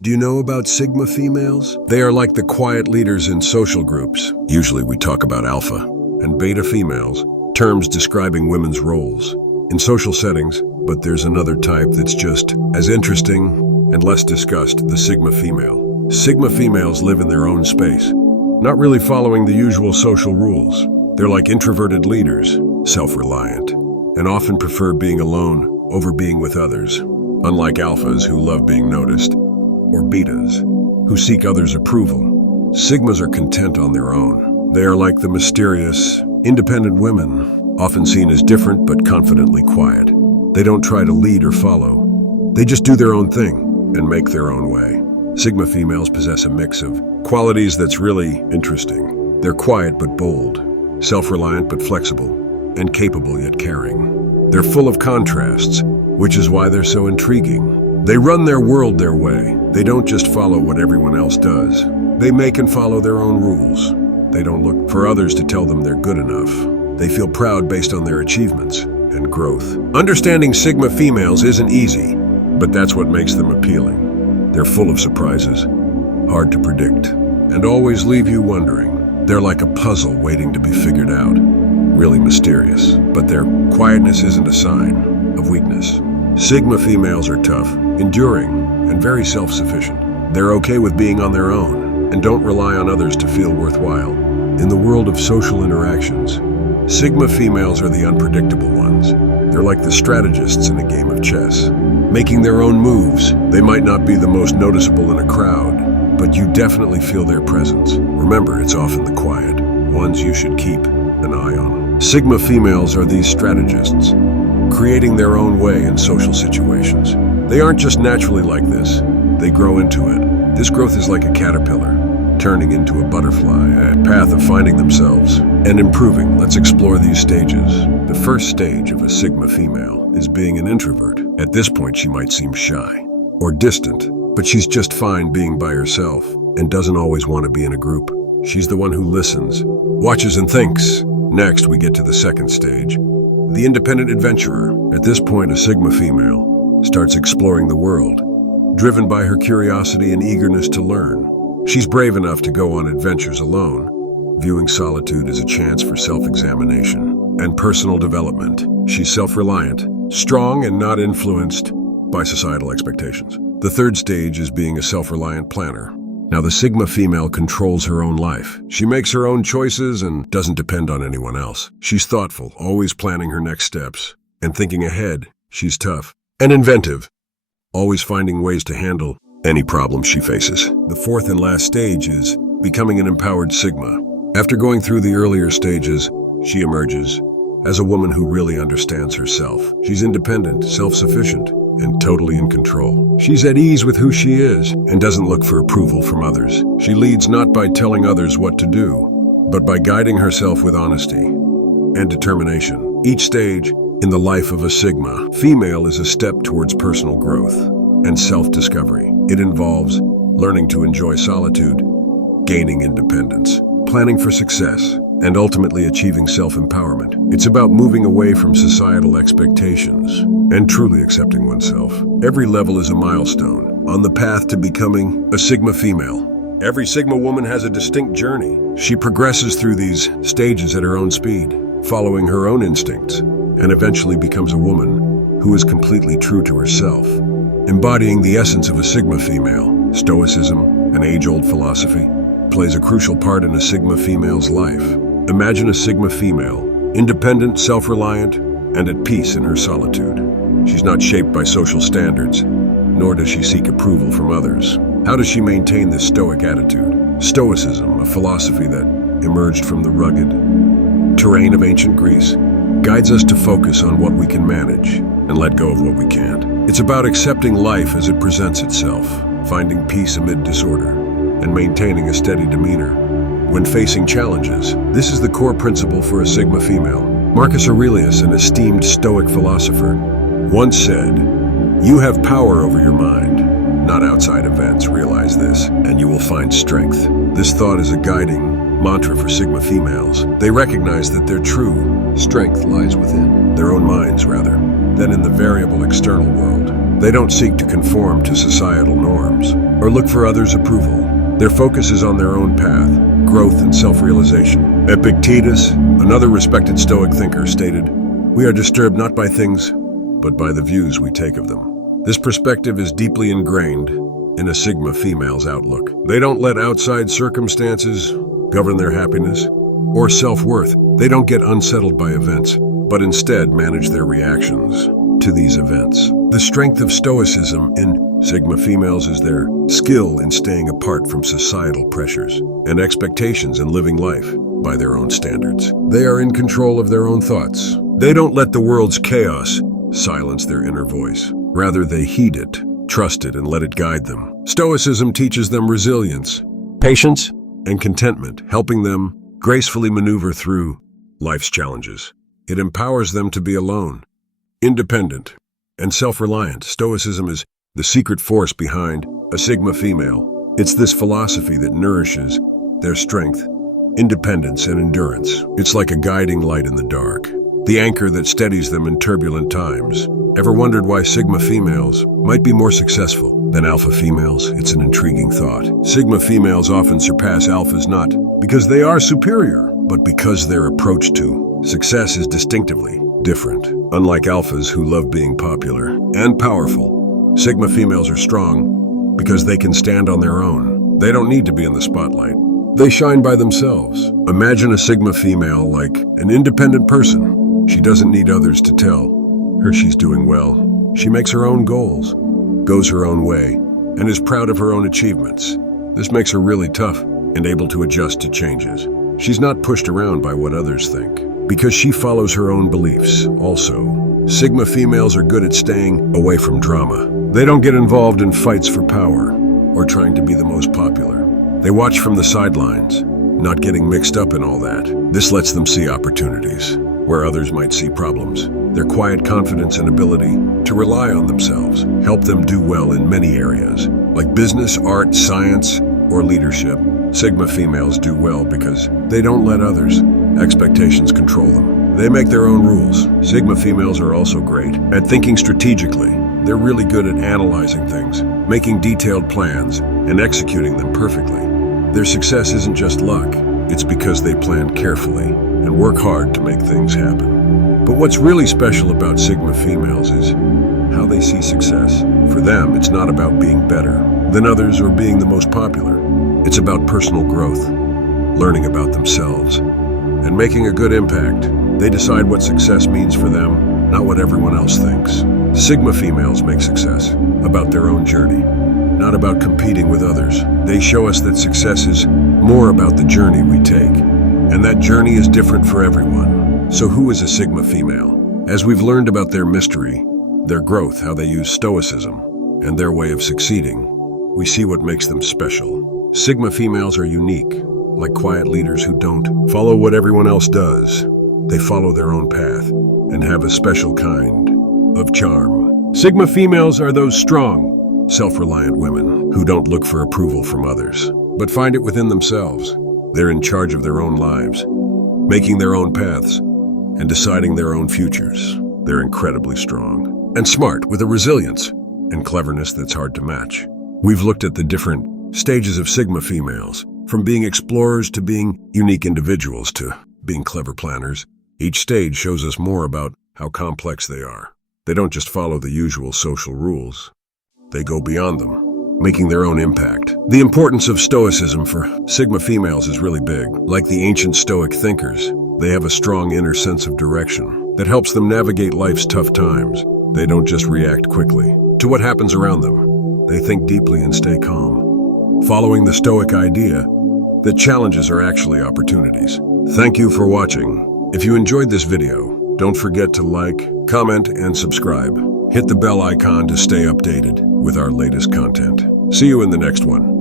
Do you know about Sigma females? They are like the quiet leaders in social groups. Usually we talk about alpha and beta females, terms describing women's roles in social settings, but there's another type that's just as interesting and less discussed, the Sigma female. Sigma females live in their own space, not really following the usual social rules. They're like introverted leaders, self-reliant, and often prefer being alone over being with others, unlike alphas who love being noticed, or betas, who seek others' approval. Sigmas are content on their own. They are like the mysterious, independent women, often seen as different but confidently quiet. They don't try to lead or follow. They just do their own thing and make their own way. Sigma females possess a mix of qualities that's really interesting. They're quiet but bold, self-reliant but flexible, and capable yet caring. They're full of contrasts, which is why they're so intriguing. They run their world their way. They don't just follow what everyone else does. They make and follow their own rules. They don't look for others to tell them they're good enough. They feel proud based on their achievements and growth. Understanding Sigma females isn't easy, but that's what makes them appealing. They're full of surprises, hard to predict, and always leave you wondering. They're like a puzzle waiting to be figured out. Really mysterious, but their quietness isn't a sign of weakness. Sigma females are tough, enduring, and very self-sufficient. They're okay with being on their own and don't rely on others to feel worthwhile. In the world of social interactions, Sigma females are the unpredictable ones. They're like the strategists in a game of chess, making their own moves. They might not be the most noticeable in a crowd, but you definitely feel their presence. Remember, it's often the quiet ones you should keep an eye on. Sigma females are these strategists, creating their own way in social situations. They aren't just naturally like this, they grow into it. This growth is like a caterpillar, turning into a butterfly, a path of finding themselves and improving. Let's explore these stages. The first stage of a Sigma female is being an introvert. At this point, she might seem shy or distant, but she's just fine being by herself and doesn't always want to be in a group. She's the one who listens, watches, and thinks. Next, we get to the second stage, the independent adventurer. At this point, a Sigma female starts exploring the world, driven by her curiosity and eagerness to learn. She's brave enough to go on adventures alone, viewing solitude as a chance for self-examination and personal development. She's self-reliant, strong, and not influenced by societal expectations. The third stage is being a self-reliant planner. Now, the Sigma female controls her own life. She makes her own choices and doesn't depend on anyone else. She's thoughtful, always planning her next steps and thinking ahead. She's tough and inventive, always finding ways to handle any problem she faces. The fourth and last stage is becoming an empowered Sigma. After going through the earlier stages, she emerges as a woman who really understands herself. She's independent, self-sufficient, and totally in control. She's at ease with who she is and doesn't look for approval from others. She leads not by telling others what to do, but by guiding herself with honesty and determination. Each stage in the life of a Sigma female is a step towards personal growth and self-discovery. It involves learning to enjoy solitude, gaining independence, planning for success, and ultimately achieving self-empowerment. It's about moving away from societal expectations and truly accepting oneself. Every level is a milestone on the path to becoming a Sigma female. Every Sigma woman has a distinct journey. She progresses through these stages at her own speed, following her own instincts, and eventually becomes a woman who is completely true to herself, embodying the essence of a Sigma female. Stoicism, an age-old philosophy, plays a crucial part in a Sigma female's life. Imagine a Sigma female, independent, self-reliant, and at peace in her solitude. She's not shaped by social standards, nor does she seek approval from others. How does she maintain this stoic attitude? Stoicism, a philosophy that emerged from the rugged terrain of ancient Greece, guides us to focus on what we can manage and let go of what we can't. It's about accepting life as it presents itself, finding peace amid disorder, and maintaining a steady demeanor when facing challenges. This is the core principle for a Sigma female. Marcus Aurelius, an esteemed Stoic philosopher, once said, "You have power over your mind, not outside events. Realize this, and you will find strength." This thought is a guiding mantra for Sigma females. They recognize that their true strength lies within their own minds, rather than in the variable external world. They don't seek to conform to societal norms or look for others' approval. Their focus is on their own path, growth and self-realization. Epictetus, another respected Stoic thinker, stated, "We are disturbed not by things, but by the views we take of them." This perspective is deeply ingrained in a Sigma female's outlook. They don't let outside circumstances govern their happiness or self-worth. They don't get unsettled by events, but instead manage their reactions to these events. The strength of Stoicism in Sigma females is their skill in staying apart from societal pressures and expectations and living life by their own standards. They are in control of their own thoughts. They don't let the world's chaos silence their inner voice. Rather, they heed it, trust it, and let it guide them. Stoicism teaches them resilience, patience, and contentment, helping them gracefully maneuver through life's challenges. It empowers them to be alone, independent, and self-reliant. Stoicism is the secret force behind a Sigma female. It's this philosophy that nourishes their strength, independence, and endurance. It's like a guiding light in the dark, the anchor that steadies them in turbulent times. Ever wondered why Sigma females might be more successful than Alpha females? It's an intriguing thought. Sigma females often surpass Alphas not because they are superior, but because their approach to success is distinctively different. Unlike Alphas who love being popular and powerful, Sigma females are strong because they can stand on their own. They don't need to be in the spotlight. They shine by themselves. Imagine a Sigma female like an independent person. She doesn't need others to tell her she's doing well. She makes her own goals, goes her own way, and is proud of her own achievements. This makes her really tough and able to adjust to changes. She's not pushed around by what others think, because she follows her own beliefs. Also, Sigma females are good at staying away from drama. They don't get involved in fights for power or trying to be the most popular. They watch from the sidelines, not getting mixed up in all that. This lets them see opportunities where others might see problems. Their quiet confidence and ability to rely on themselves help them do well in many areas, like business, art, science, or leadership. Sigma females do well because they don't let others' expectations control them. They make their own rules. Sigma females are also great at thinking strategically. They're really good at analyzing things, making detailed plans, and executing them perfectly. Their success isn't just luck, it's because they plan carefully and work hard to make things happen. But what's really special about Sigma females is how they see success. For them, it's not about being better than others or being the most popular. It's about personal growth, learning about themselves, and making a good impact. They decide what success means for them, not what everyone else thinks. Sigma females make success about their own journey, not about competing with others. They show us that success is more about the journey we take, and that journey is different for everyone. So who is a Sigma female? As we've learned about their mystery, their growth, how they use Stoicism, and their way of succeeding, we see what makes them special. Sigma females are unique, like quiet leaders who don't follow what everyone else does. They follow their own path and have a special kind of charm. Sigma females are those strong, self-reliant women who don't look for approval from others, but find it within themselves. They're in charge of their own lives, making their own paths, and deciding their own futures. They're incredibly strong and smart, with a resilience and cleverness that's hard to match. We've looked at the different stages of Sigma females, from being explorers to being unique individuals to being clever planners. Each stage shows us more about how complex they are. They don't just follow the usual social rules. They go beyond them, making their own impact. The importance of Stoicism for Sigma females is really big. Like the ancient Stoic thinkers, they have a strong inner sense of direction that helps them navigate life's tough times. They don't just react quickly to what happens around them. They think deeply and stay calm, following the Stoic idea that challenges are actually opportunities. Thank you for watching. If you enjoyed this video, don't forget to like, comment, and subscribe. Hit the bell icon to stay updated with our latest content. See you in the next one.